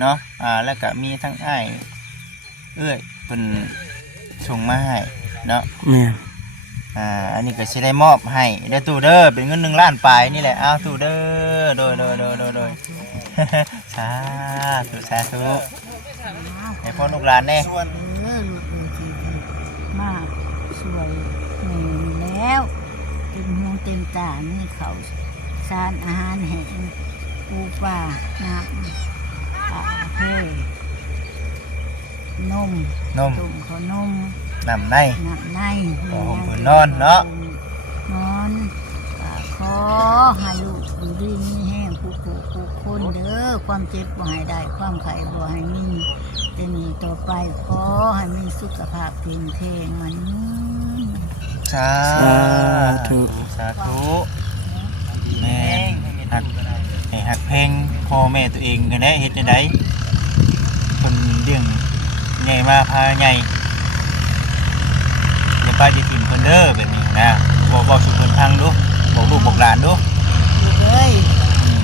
เนาะแล้วก็มีทั้งอ้ายเอ้ยเพิ่นส่งมาให้เนาะแม่นอันนี้ก็สิได้มอบให้เด้อตู้เด้อเป็นเงิน1 ล้านปลายนี่แหละอ้าวตู้เด้อโดยสาธุให้พ่อลูกหลานแน่ลูกมากสวยแม่แล้วเต็มหูเต็มตานี่เขาสารอาหารแห้งปูปลาน้ำเพ่นมตุ่มขนมน้ำในของผืนนอนเนาะนอนขอให้ลูกอยู่ดีมีแห้งผู้คนเด้อความเจ็บบ่ให้ได้ความไข้บ่ให้มีแต่นี้ต่อไปขอให้มีสุขภาพแข็งแรงมันสาธุแม่หักเพลงพ่อแม่ตัวเองกันได้เฮ็ดได้คนเลี้ยงใหญ่มาพาใหญ่อย่าไปจะถิ่มคนเด้อแบบนี้นะบอกสุขคนทางดูบอกลูกบอกหลานดูลูกเอ้ย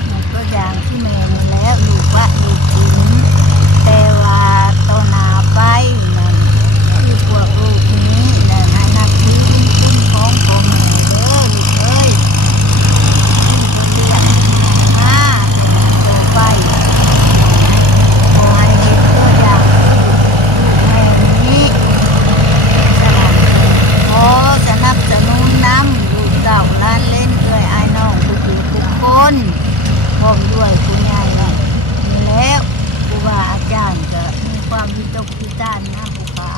มันก็อย่างที่แม่นี่แล้วลูกว่าลูกจริงแต่ว่าต่อหน้าไปนั่นคือพวกลูกนี้นั่นให้นับถือคุณของพ่อแม่เด้อลูกเอ้ยคนเลี้ยงมาต่อไปขอให้เห็นตัวอย่างแม่นี้ขอสนับสนุนน้ำลูกเต่าล้านเล่นด้วยไอ้น้องทุกคนพร้อมด้วยผู้ใหญ่นี่แล้วครูบาอาจารย์ก็มีความวิตกวิจารณ์นะผู้ขา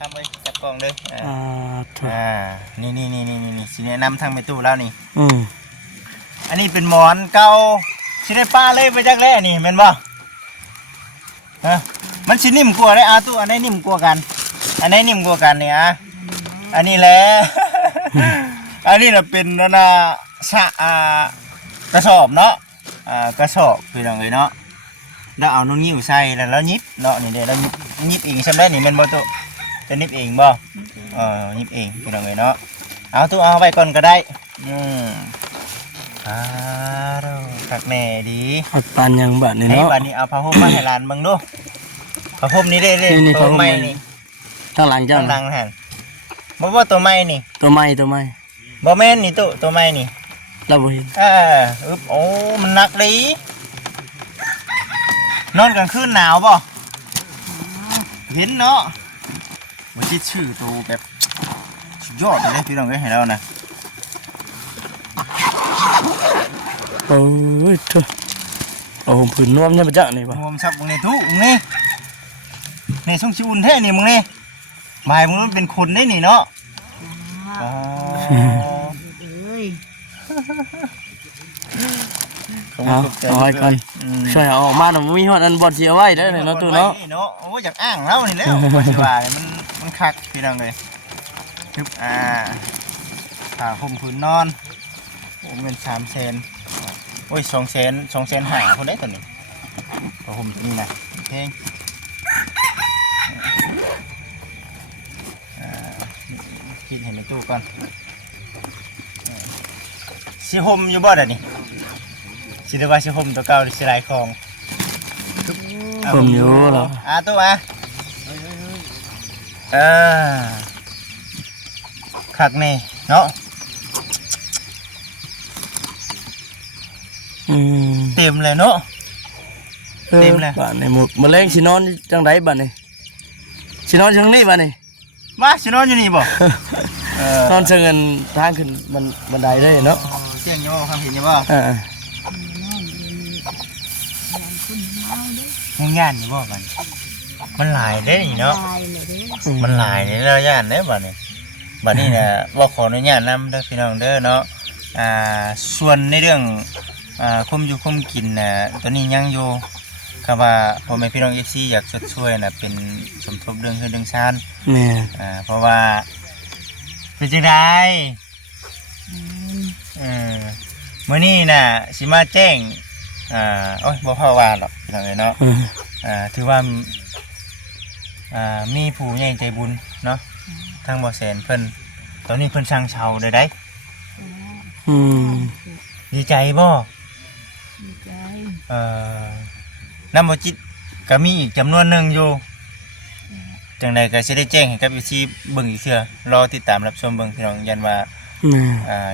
ทำไปจับกล่องเลยนี่สิแนะนำทางไปตู้แล้วนี่อันนี้เป็นหมอนเก่าสิได้ป้าเลยไปจากแรกนี่แม่นบ่มันสินิ่มกว่าได้ตู้อันไหนนิ่มกว่ากันอันไหนนิ่มกว่ากันเนี่ยอันนี้แหละ อันนี้น่ะเป็นกระสอบเนาะกระสอบคือจังเลยเนาะแล้วเอานุ่งยิ้วใส่แล้วยิบเนาะนี่เด้แล้วยิบเองใช่ไหมนี่แม่นบ่ตู้จะยิบเองบ่ยิบเองคือจังเลยเนาะเอาตู้เอาไว้ก่อนก็ได้คักแน่ดีปานยังบัดนี่เนาะให้บัดนี้เอาผ้าห่มมาให้หลานเบิ่งดูผ้าห่มนี้ได้ตัวใหม่นี่ทางหลังเจ้าทางหลังหั่นบ่ว่าตัวใหม่นี่ตัวใหม่บ่แม่นนี่ตัวใหม่นี่เราบ่เห็นโอ้มันหนักดีนอนกลางคืนหนาวบ่เห็นเนาะบ่คิดชื่อตัวแบบสุดยอดเลยพี่น้องเอ้ยให้เรานะโอ้ยเถอะโอ้ผืนนวมเนี่ยมาจากไหนวะนวมชักมึงในทุกมึงนี่ช่องชิอุ่นแท้นี่มึงนี่หมายมึงมันเป็นคนได้นี่เนาะเอาไว้ก่อนใช่เอาออกมาหน่อยมีหัวอันบอลเสียไว้ได้เลยเนาะตัวเนาะโอ้อยากอ้างแล้วนี่แล้วบอลเสียว่ามันคักพี่น้องเลยทึบผ้าห่มผืนนอนผมเป็น3 เซนโอ้ย2 เซนหาคนได้ตัวนี้ผ้าห่มนี่นะเพลงคิดเห็นในตู้ก่อนสิห่มอยู่บ่เดี๋ยวนี้สิเรียกว่าสิห่มตัวเก่าสิลายคลองห่มอยู่เหรอตู้คักแน่เนาะเต็มเลยเนาะเต็มเลยบ้านในหมดมาเล่งสินอนจังไดบ้านนี่สินอนจังนี้บ้านนี่มาสินอนอยู่นี่บ่นอนเชิงกันทางขึ้นบันไดได้เนาะเสียงยังบ่ความเห็นยังบ่มึงย่านอยู่บ่มันหลายได้นี่เนาะมันหลายนี่เราย่านได้บ่นี่บัดนี้น่ะบ่ขออนุญาตนำเด้อพี่น้องเด้อเนาะส่วนในเรื่องคุมอยู่คุมกินน่ะตัวนี้ยังอยู่คำว่าพ่อแม่พี่น้อง FC อยากช่วยน่ะเป็นสมทบเรื่องเรื่องชาติแม่เพราะว่าเป็นจังได๋มื้อนี้น่ะสิมาแจ้งโอ้ยบ่พอว่าหรอกพี่น้องเอ้ยเนาะถือว่ามีผู้ใหญ่ใจบุญเนาะทางบ่แสนเพิ่นตอนนี้เพิ่นสั่งเช่าได้ อืม ดีใจบ่ ดีใจ น้ำบ่จิตก็มีอีกจำนวนหนึงอยู่จังใดก็สิได้แจ้งให้กับ FC เบิ่งอีกเทื่อรอติดตามรับชมเบิ่งพี่น้องยันว่า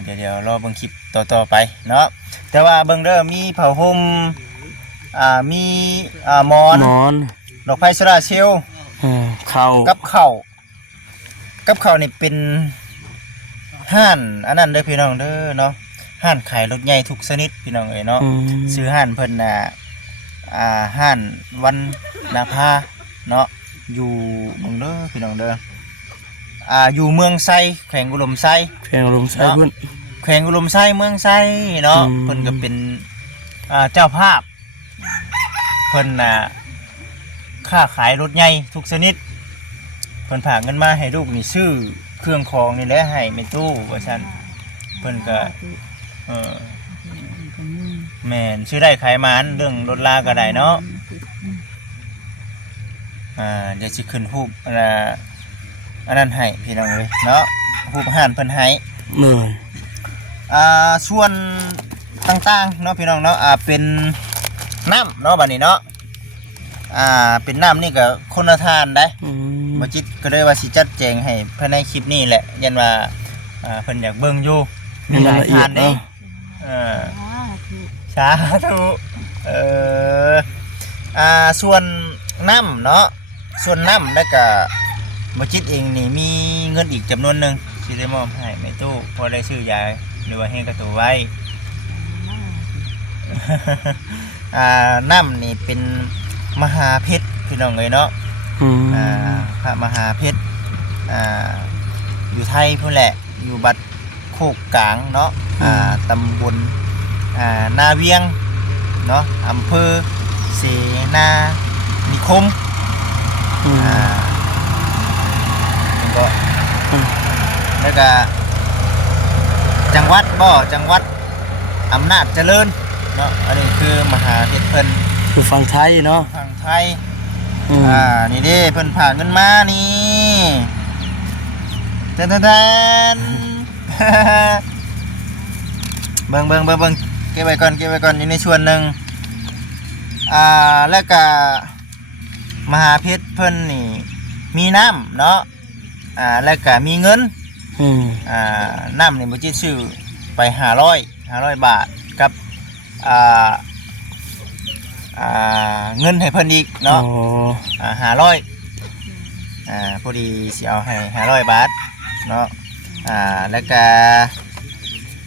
เดี๋ยวรอเบิ่งคลิปต่อไปเนาะแต่ว่าเบิ่งเด้อมีผ้าห่มมีหมอน หมอน ดอกไฟโซลาร์เซลล์ ข้าว กับข้าวนี่เป็นห้านอันนั้นเด้อพี่น้องเด้อเนาะห้านขายรถใหญ่ทุกชนิดพี่น้องเอ้ยเนาะซื้อห้านเพิ่นน่ะห้านวันนาภาเนาะอยู่เบิ่งเด้อพี่น้องเด้ออยู่เมืองไซแขวงอุดมไซ แพงลมใส่เพิ่น แขวงอุดมไซเมืองไซเนาะเพิ่นก็เป็นเจ้าภาพเพิ่นน่ะค้าขายรถใหญ่ทุกชนิดเพิ่นฝากเงินมาให้ลูกนี่ซื้อเครื่องของนี่แหละให้แม่ตู้ว่าซั่นเพิ่นก็แม่นซื้อได้ขายมันเรื่องรถลาก็ได้เนาะเดี๋ยวสิขึ้นรูปอันนั้นให้พี่น้องเอ้ยเนาะรูปอาหารเพิ่นให้ เหนื่อย ส่วนต่างๆเนาะพี่น้องเนาะเป็นน้ำเนาะบัดนี้เนาะเป็นน้ำนี่ก็คนละทานได้บ่จิตก็เลยว่าสิจัดแจงให้ภายในคลิปนี้แหละยันว่าเพิ่นอยากเบิ่งอยู่มีหลายทานเด้สาธุส่วนน้ำเนาะส่วนน้ำแล้วก็บ่จิตเองนี่มีเงินอีกจำนวนหนึงสิได้มอบให้แม่ตู้พอได้ซื้อยาหรือว่าให้กระตูไว้ น้ำนี่เป็นมหาเพชรพี่น้องเลยเนาะพระมหาเพชรอยู่ไทยพุ่นแหละอยู่บัดโคกกลางเนาะตำบลนาเวียงเนาะอำเภอเสนานิคมก็แล้วก็จังหวัดอำนาจเจริญเนาะอันนี้คือมหาเพชรเพิ่น อยู่ฝั่งไทยเนาะ ฝั่งไทยนี่เด้เพิ่นผ่าเงินมานี่แทน เบิ่งเก็บไว้ก่อนอยู่ในส่วนหนึ่งแล้วก็มหาเพชรเพิ่นนี่มีน้ำเนาะแล้วก็มีเงินน้ำนี่บ่จิตซื้อไป500 บาทกับเงินให้เพิ่นอีกเนาะ500พอดีสิเอาให้500 บาทเนาะแล้วก็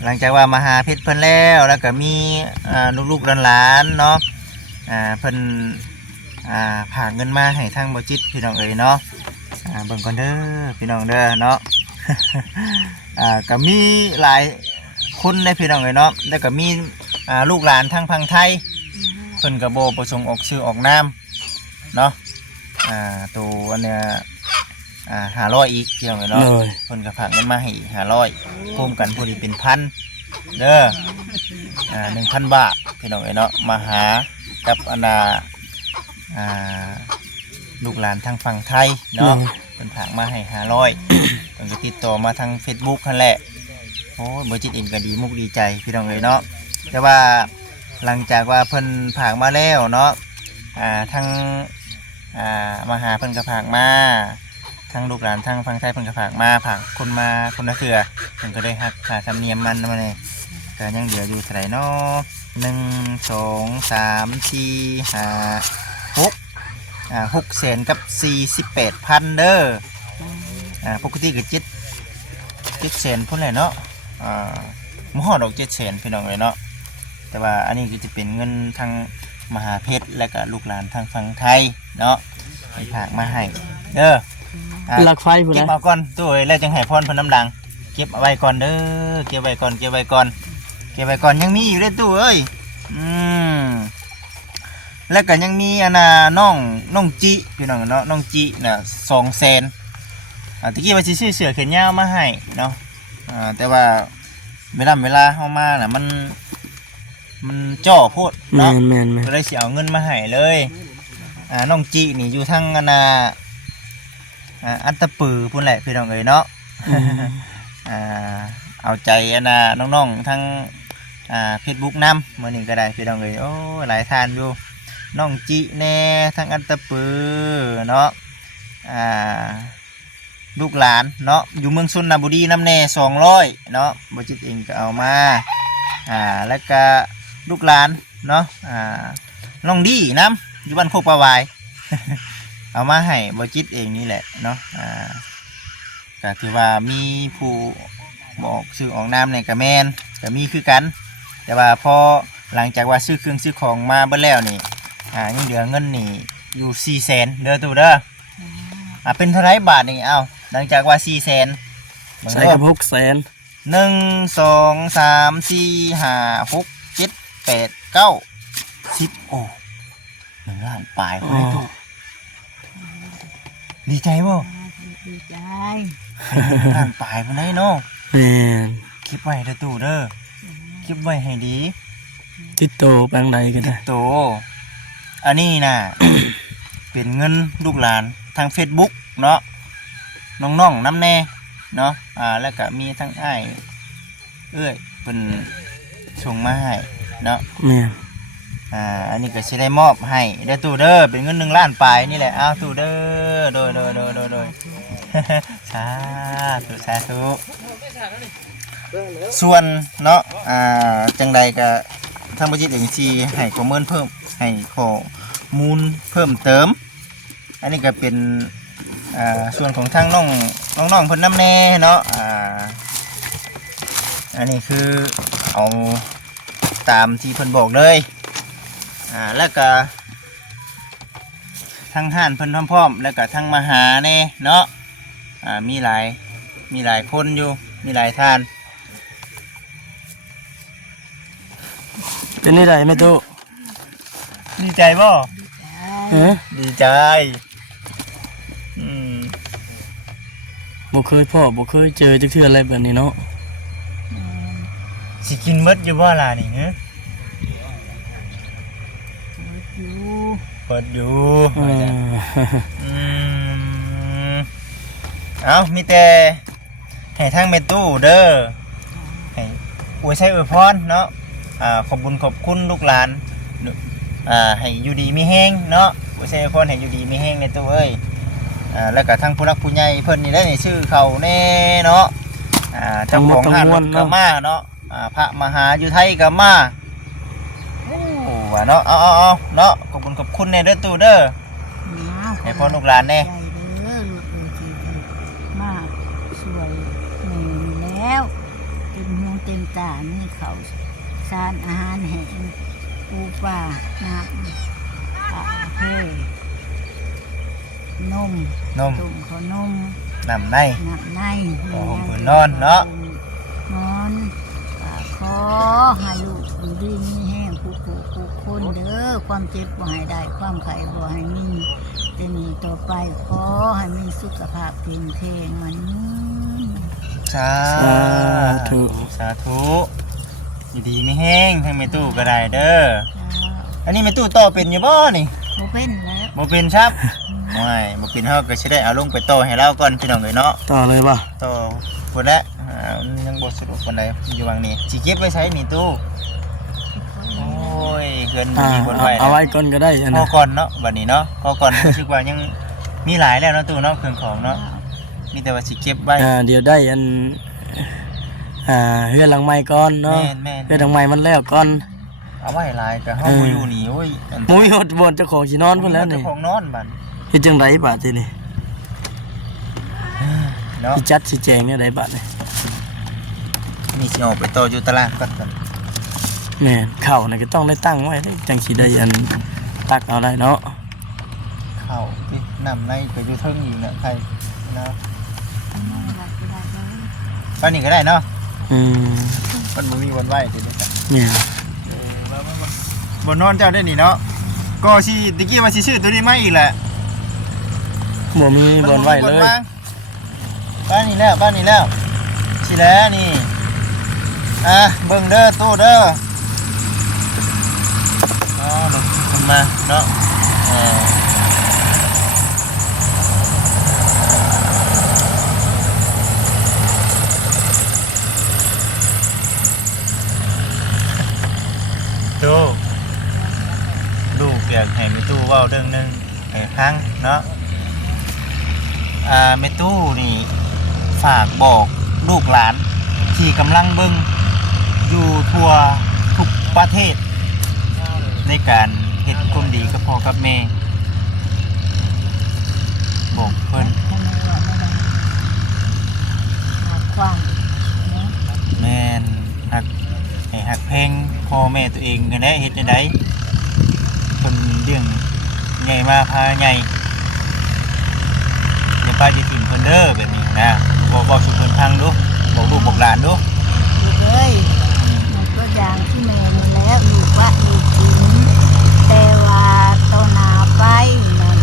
หลังจากว่ามาหาเพชรเพิ่นแล้วก็มีลูกๆหลานๆเนาะเพิ่นฝากเงินมาให้ทางบ่จิตพี่น้องเอ๋ยเนาะเบิ่งก่อนเด้อพี่น้องเด้อเนาะ ก็มีหลายคนในพี่น้องเอ๋ยเนาะแล้วก็มีลูกหลานทางฝั่งไทยเพิ่นก็บ่ประสงค์ออกชื่อออกนามเนาะตัวอันเนี้ย500อีกพี่น้องเอ๋ยเนาะเพิ่นก็ฝากเงินมาให้อีก500รวมกันพอดีเป็น1,000เด้อ1,000 บาทพี่น้องเอ๋ยเนาะมาหากับลูกหลานทางฝั่งไทยเนาะเพิ่นฝากมาให้500เพิ่นก็ติดต่อมาทาง Facebook นั่นแหละโอ้ยบ่จิตเองก็ดีมุกดีใจพี่น้องเอ๋ยเนาะแต่ว่าหลังจากว่าเพิ่นฝากมาแล้วเนาะทางมาหาเพิ่นก็ฝากมาทางลูกหลานทางฝั่งไทยเพิ่นก็ฝากมาฝากคนมาคนละเทื่อเพิ่นก็ได้หักค่าธรรมเนียมมันมานี่ก็ยังเหลืออยู่เท่าไหร่เนาะ1 2 3 4 5 6แสนกับ48,000เด้อปกติก็7แสนพุ่นแหละเนาะมหอดอก7แสนพี่น้องเลยเนาะแต่ว่าอันนี้ก็จะเป็นเงินทางมหาเพชรและก็ลูกหลานทางฝั่งไทยเนาะไปฝากมาให้เด้อหลักไฟพุ่น เก็บเอาก่อนตู้เอ้ยแล้วจังให้พรเพิ่นน้ำดังเก็บเอาไว้ก่อนเด้อเก็บไว้ก่อนยังมีอยู่เด้อตู้เอ้ยแล้วก็ยังมีน้องจิพี่น้องเนาะน้องจิน่ะ2แสนตะกี้ว่าสิซื้อเสื้อแขนยาวมาให้เนาะแต่ว่าเวลาเฮามาน่ะมันจ่อโพดเนาะก็เลยสิเอาเงินมาให้เลยน้องจินี่อยู่ทางอันตะปือพุ่นแหละพี่น้องเอ้ยเนาะ เอาใจอันน่ะน้องๆทั้งFacebook นำมื้อนี้ก็ได้พี่น้องเอ้ยโอ้หลายท่านอยู่น้องจิแน่ทั้งอันตะปือเนาะลูกหลานเนาะอยู่เมืองชนบุรีน้ำแน่200เนาะบ่จิตเองก็เอามาแล้วก็ลูกหลานเนาะน้องดีน้ำอยู่บ้านโคกประวาย เอามาให้บ่จิตเองนี่แหละเนาะก็ถือว่ามีผู้บอกซื้อออกน้ำในกระแมนก็มีคือกันแต่ว่าพอหลังจากว่าซื้อเครื่องซื้อของมาเบิ่แล้วนี่ยังเหลือเงินนี่อยู่400,000เด้อตู่เด้อเป็นเท่าไรบาทนี่หลังจากว่า400,000 ใส่กับ600,000 1 2 3 4 5 6 7 8 9 10โอ้1 ล้านปลายคนตู่ดีใจบ่ ดีใจ ล้านปลายคนไหนเนาะ แม่น คลิปไว้เด้อตู่เด้อคลิปไว้ให้ดี ติดโตแปลงใดก็ได้ โตอันนี้น่ะ เป็นเงินลูกหลานทาง Facebook เนาะน้องๆน้ำแน่เนาะแล้วก็มีทั้งอ้ายเอ้ยเป็นส่งมาให้เนาะ แม่น อันนี้ก็สิได้มอบให้เด้อตู่เด้อเป็นเงิน1 ล้านปลายนี่แหละตู่เด้อโดย สาธุส่วนเนาะจังใดก็ทางบริษัทเองสิให้ข้อมูลเพิ่มให้ข้อมูลเพิ่มเติมอันนี้ก็เป็นส่วนของทางน้องเพิ่นนำแน่เนาะอันนี้คือเอาตามที่เพิ่นบอกเลยแล้วก็ทางห้านเพิ่นพร้อมแล้วก็ทางมาหาแน่เนาะมีหลายคนอยู่มีหลายท่าน เป็นนี่ได้แม่ตู้ ดีใจบ่ ดีใจบ่เคยพ่อบ่เคยเจอจักเทื่ออะไรแบบนี้เนาะ สิกินมดอยู่บ่ล่ะนี่ฮะเปิดอยู่มีแต่ให้ทางเมตู้เด้อให้อวยใช้อวยพรเนาะขอบคุณลูกหลานให้อยู่ดีมีแห้งเนาะอวยใช้อวยพรให้อยู่ดีมีแห้งในตู้เอ้ยแล้วก็ทางผู้รักผู้ใหญ่เพิ่นนี่ได้ชื่อเขาแน่เนาะเจ้าของห้างก็มาเนาะพระมหาอยู่ไทยก็มาว่าเนาะเอาเนาะขอบคุณในเด้อตู้เด้อให้พ่อลูกหลานแน่มากสวยแม่แล้วเต็มหูเต็มตานี่เขาสารอาหารแห้งปูปลาน้ำเฮ้นมตุ่มเขานมน้ำในนอนเนาะนอนขอให้ลูกอยู่ดีมีแห้งผู้คนเด้อความเจ็บบ่ให้ได้ความไข้บ่ให้มีแต่นี้ต่อไปขอให้มีสุขภาพแข็งแรงมันสาธุอยู่ดีไม่แห้งให้แม่ตู้ก็ได้เด้ออันนี้แม่ตู้ต่อเป็นอยู่บ่นี่บ่เป็นแล้วบ่เป็นครับไม่บ่เป็นเฮาก็สิได้เอาลงไปต่อให้เราก่อนพี่น้องเอ้ยเนาะต่อเลยบ่ต่อพุ่นละยังบ่สะดวกปานใดอยู่วางนี้สิเก็บไว้ใช้นี่ตู้โอ้ยเกินมีคนไว้เอาไว้ก่อนก็ได้พอก่อนเนาะบัดนี้เนาะพอก่อนรู้สึกว่ายังมีหลายแล้วเนาะตู้เนาะเครื่องของเนาะมีแต่ว่าสิเก็บไว้เดี๋ยวได้เฮือนหลังใหม่ก่อนเนาะเฮือนหลังใหม่มันแล้วก่อนเอาไว้หลายก็เฮาบ่อยู่นี่โอ้ยมุ้ยฮอดบ่เจ้าของสินอนพุ่นแล้วนี่เจ้าของนอนบัดเฮ็ดจังไดบาดทีนี้เนาะสิจัดสิแจงเนี่ยได้บาดนี่นี่สิออกไปต่ออยู่ตลาดก่อนแม่นข้าวนี่ก็ต้องได้ตั้งไว้จังสิได้ตักเอาได้เนาะข้าวที่น้ำในก็อยู่เทิงอยู่เนี่ยใครนะป้านี่ก็ได้เนาะมันบ่มีวันไหวสิเนี่ยบนนอนเจ้าได้นี่เนาะก็สิตะกี้ว่าสิซื้อตัวนี้มาอีกแหละบ่มีบนไหวเลยบ้านนี้แล้วสิแล้วนี่เบิ่งเด้อตู้เด้อลงขึ้นมาเนาะ เว้าเรื่องหนึงให้ฟังเนาะแม่ตู้นี่ฝากบอกลูกหลานที่กำลังเบิ่งอยู่ทั่วทุกประเทศในการเฮ็ดคนดีกับพ่อกับแม่บอกเพิ่น ทำไมว่าไม่ได้หาความนะ แม่นฮักให้ฮักเพลงพ่อแม่ตัวเองกันได้เฮ็ดจังได๋เพิ่นเลี้ยงใหญ่มาพาใหญ่อย่าไปจะถิ่มเพิ่นเด้อแบบนี้นะบอกสู่เพิ่นฟังดูบอกลูกบอกหลานดู ลูกเอ้ยมันก็อย่างที่แม่นี่แล้วลูกว่าลูกจริงแต่ว่าตอนหนาไปนั่น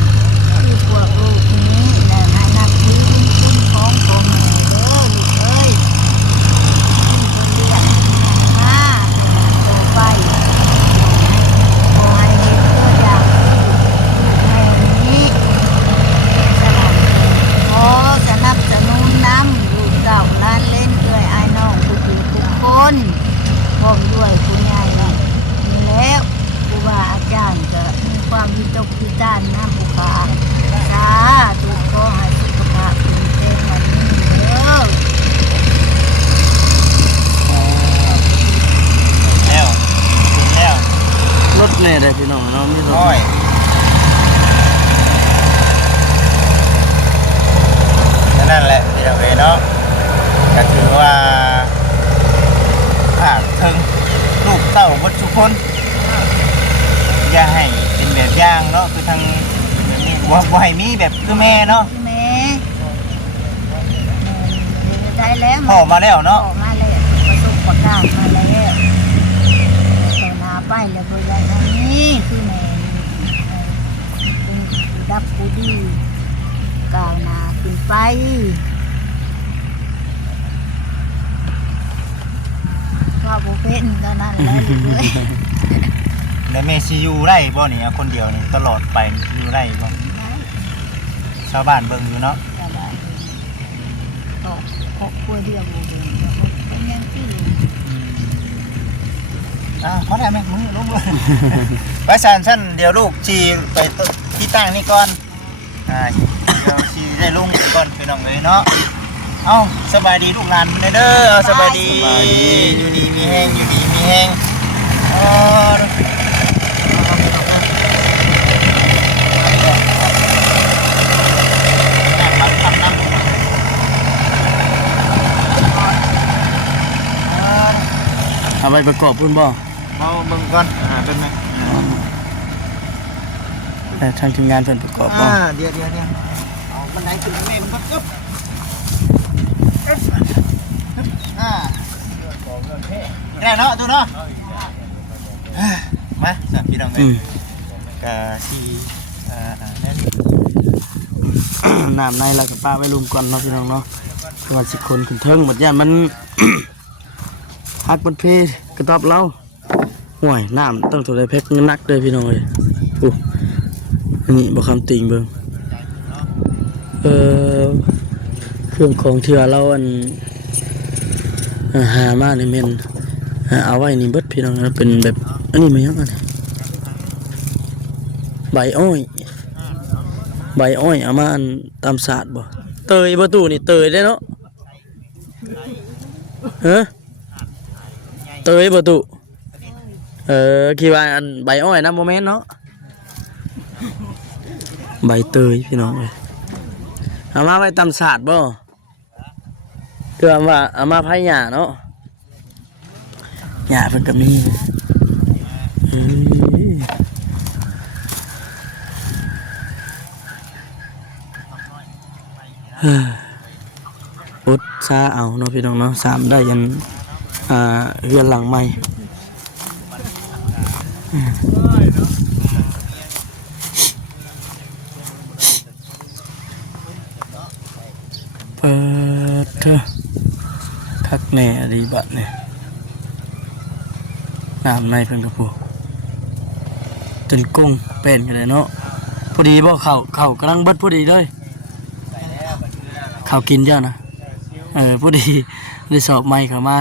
คือพวกลูกนี้นั่นให้นับถือบุญคุณของพ่อแม่เด้อลูกเอ้ยที่เพิ่นเลี้ยงมาแต่ละโตไปขอให้เห็นตัวอย่างที่ลูกแม่นี้ฉลาดขอสนับสนุนนำลูกเต่าล้านเล่นด้วยไอ้น้องทุกทีทุกคนพร้อมด้วยผู้ใหญ่นี่แล้วครูบาอาจารย์ก็มีความวิตกวิจารณ์นะผู้ขาสาธุขอให้สุขภาพแข็งแรงวันนี้เด้อ แล้วถึงแล้ว รถแน่ได้พี่น้องเนาะมีรถ น้อยนั่นแหละที่เราเห็นเนาะก็ถือว่าหากถึงลูกเต้าบดทุกคนอย่าให้เป็นแบบอย่างเนาะคือทางแบบนี้บ่ให้มีแบบคือแม่เนาะ แม่ได้แล้ว พ่อมาแล้วเนาะ ออกมาแล้วประสบประการมาแล้วต่อหน้าไปแล้วบ่ได้อันนี้คือแม่เป็นผู้ดับผู้ดีก้าวหน้าขึ้นไปว่าบ่เป็นก็นั่นแหละลูกเอ้ย แล้วแม่สิอยู่ได้บ่นี่คนเดียวนี่ตลอดไปอยู่ได้บ่ชาวบ้านเบิ่งอยู่เนาะ ก็ได้ก็ครอบครัวเดียวบ่เป็นเป็นยังที่ลูก ขอได้ไหมมึงลงเลย ไปสั้นเดี๋ยวลูกชีไปที่ตั้งนี่ก่อนเดี๋ยวชีได้ลงไปก่อนไปน้องเลยเนาะเอ้าสบายดีลูกหลานเด้อเอาสบายดีอยู่ดีมีแห้งอยู่ดีมีแห้งอ๋อทำน้ำ เอาไปประกอบพุ่นบ่ เอาเบิ่งก่อนเป็นไหม แต่ทางทีมงานเพิ่นประกอบบ่ เดี๋ยวเอาบันไดขึ้นเมนปั๊บได้เนาะดูเนาะมาสั่งพี่น้องเลยกะชีนั่น น้ำในแล้วก็ป้าไว้ลุมก่อนเนาะพี่น้องเนาะประมาณ10 คนขึ้นเทิงหมดย่านมัน ฮักมันเพกระตอบเราห่วยน้ำต้องตัวใดแพ็คนักเลยพี่น้องเอ้ยอู้อันนี้บ่คำติงเบิ่งเครื่องของเถื่อเราอันหามานี่แม่นเอาไว้นี่เบิดพี่น้องนะเป็นแบบอันนี้มันยังอันใบอ้อยเอามาอันตามศาสตร์บ่เตยประตูนี่เตยได้เนาะฮะเตยประตูคิดว่าอันใบอ้อยนะโมเมนต์เนาะใบเตยพี่น้องเลยเอามาไว้ตามศาสตร์บ่เตือนว่าเอามาไผ่หญ้าเนาะหญ้าเพิ่นก็มีอุดซาเอาเนาะพี่น้องเนาะ3ได้ยันเรือนหลังใหม่เปิดเถอะคักแน่ดีบัดเนี่ยน้ำในเพิ่นกระปูจนกุ้งเป็นกันเลยเนาะพอดีบ่เข้ากำลังเบิดพอดีเลยข้าวกินเจ้านะพอดีได้สอบใหม่เข้ามา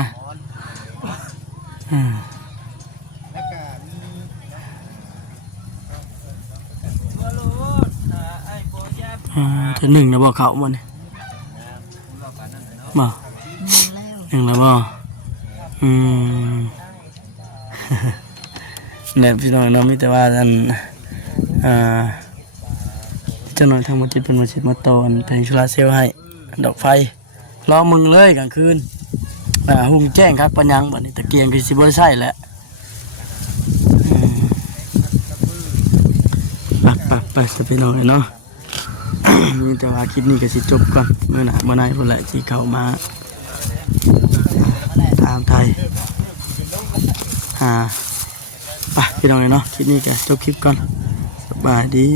เทื่อหนึ่งนะบ่เขาบ่นี่บ่ แล้ว หนึ่งแล้วบ่เนี่ยพี่น้องเนาะมีแต่ว่าท่านเจ้าหน่อยทางบ่จิตเป็นบ่สิมาต่อแผงโซลาร์เซลล์ให้ดอกไฟรอมึงเลยกลางคืนหุงแจ้งครับปัญญังบัดนี้ตะเกียงคือสิบ่ได้ใช้แล้วไปจะไปนอนเนาะ มีแต่ว่าคลิปนี้ก็สิจบก่อนเมื่อหน้าเมื่อไหร่พุ่นแหละสิเข้ามาตามไทยไปพี่น้องเนาะคลิปนี้ก็จบคลิปก่อนสบายดี